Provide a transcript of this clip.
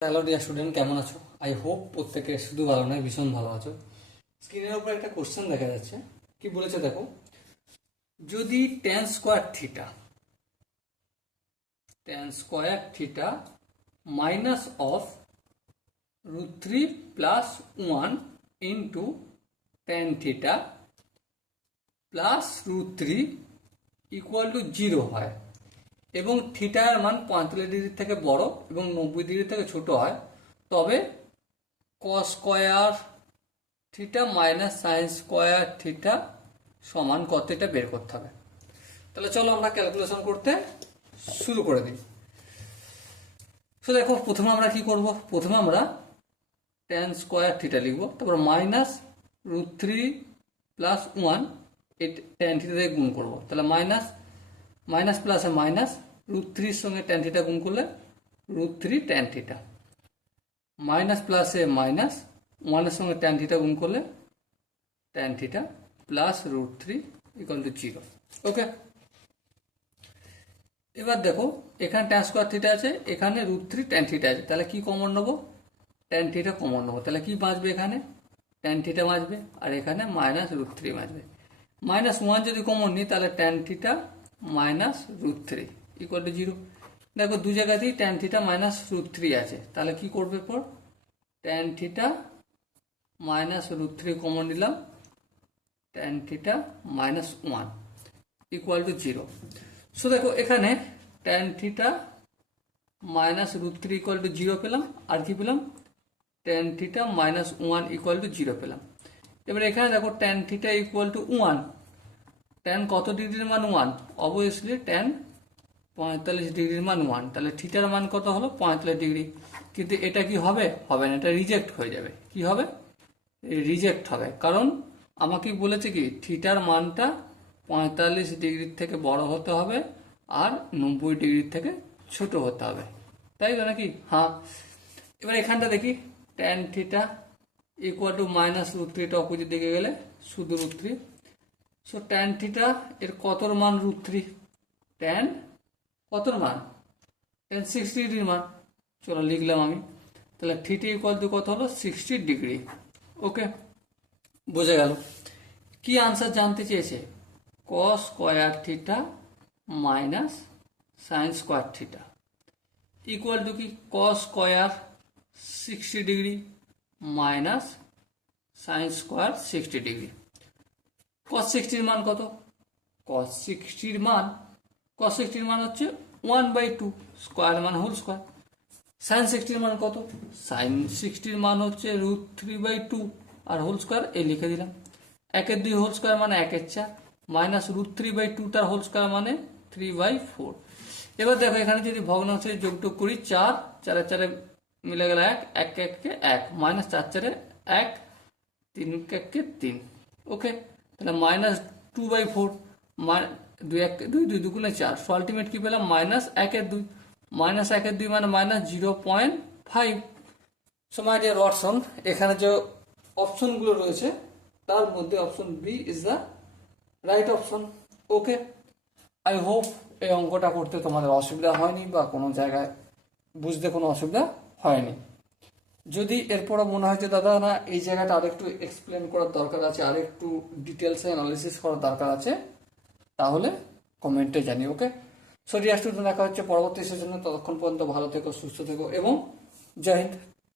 Hello dear student, কেমন আছো? I hope প্রত্যেকে শুধু ভালো নয়, ভীষণ ভালো আছো। স্ক্রিনের উপর একটা কোশ্চেন দেখা যাচ্ছে। কি বলেছে দেখো, যদি tan square theta minus of √3 plus 1 into tan theta plus √3 equal to 0 হয় এবং থিটার মান 45 ডিগ্রি থেকে বড় এবং 90 ডিগ্রি থেকে ছোট হয়, তবে কস square theta minus sine square theta সমান কত, এটা বের করতে হবে। তাহলে চলো আমরা ক্যালকুলেশন করতে শুরু করে দিই। তো দেখো, প্রথমে আমরা কি করব, প্রথমে আমরা tan স্কোয়ার থিটা লিখব, তারপর মাইনাস √3 প্লাস 1 এই tan থিটা দিয়ে গুণ করব। তাহলে মাইনাস মাইনাস প্লাসে মাইনাস, √3 এর সঙ্গে tan থিটা গুণ করলে √3 tan থিটা, মাইনাস প্লাসে মাইনাস, 1 এর সঙ্গে tan থিটা গুণ করলে tan theta plus √3 equal to 0। ওকে, এবার দেখো এখানে tan স্কোয়ার থিটা আছে, এখানে √3 tan থিটা আছে, তাহলে কি কমন নেবো? tan থিটা কমন নেবো। তাহলে কি বাঁচবে? এখানে tan থিটা বাঁচবে আর এখানে মাইনাস √3 বাঁচবে। -1 যদি কমন নিই তাহলে tan theta minus √3 equal to 0। দেখো দু জায়গাতেই tan থিটা মাইনাস √3 আছে, তাহলে কি করবে পর? tan থিটা মাইনাস √3 কমন নিলাম, tan theta minus 1 equal to 0। So দেখো এখানে tan theta minus √3 equal to 0 পেলাম, আর কি পেলাম? tan theta minus 1 equal to 0 পেলাম। এবার এখানে দেখো tan theta equal two 1, tan কত ডিগ্রির মান 1? অবভিয়াসলি tan 45 ডিগ্রির মান 1, তাহলে থিটার মান কত হলো? 45 ডিগ্রি। কিন্তু এটা কি হবে? হবে না, এটা রিজেক্ট হয়ে যাবে। কি হবে? রিজেক্ট হবে, কারণ আমাকে বলেছে কি থিটার মানটা 45 ডিগ্রির থেকে বড় হতে হবে আর 90 ডিগ্রির থেকে ছোট হতে হবে, তাই তো নাকি? হ্যাঁ। এবার এখানটা দেখি, tan theta equal two minus √3, এটা অপোজিট দিকে গেলে শুধু √3। সো tan থিটা এর কতর মান? √3। tan কতর মান? tan 60 ডিগ্রির মান। চলো লিখলাম আমি। তাহলে থিটা ইকুয়াল টু কত হলো? 60 ডিগ্রি। ওকে, বোঝা গেল। কি আনসার জানতে চেয়েছে? Cos square theta minus sine square theta equal to কি? Cos square 60 degree minus sine square 60 degree. Cos 60 মান কত? কস 60 মান হচ্ছে 1/2, স্কোয়ার মান হোল স্কোয়ার। সাইন 60 মান কত? সাইন 60 মান হচ্ছে √3/2 আর হোল স্কোয়ার এই লিখে দিলাম। 1/2 হোল স্কোয়ার মানে 1/4, মাইনাস √3/2 তার হোল স্কোয়ার মানে 3/4। এবার দেখো এখানে যদি ভগ্নাংশের যোগটোগ করি, 4 4 4 মিলে গেল 1, 1 1 1, মাইনাস 4 4 1, 3 1 3। ওকে, তাহলে মাইনাস 2/4, 2 1 2 2 2 4, সো আলটিমেট কি পেলাম? মাইনাস 1/2, মাইনাস 1/2 মানে minus 0.5। So my dear Watson, এখানে যে অপশনগুলো রয়েছে তার মধ্যে option B is the right option. Okay, I hope এই অঙ্কটা করতে তোমাদের অসুবিধা হয়নি বা কোনো জায়গায় বুঝতে কোনো অসুবিধা হয়নি। যদি এরপরও মনে হয় যে দাদা না এই জায়গাটা আরেকটু এক্সপ্লেন করার দরকার আছে, আরেকটু ডিটেলসে অ্যানালিসিস করার দরকার আছে, তাহলে কমেন্টে জানি। ওকে, সো ডিয়ার স্টুডেন্ট, দেখা হচ্ছে পরবর্তী সেশনে। ততক্ষণ পর্যন্ত ভালো থেকো, সুস্থ থেকো এবং জয় হিন্দ।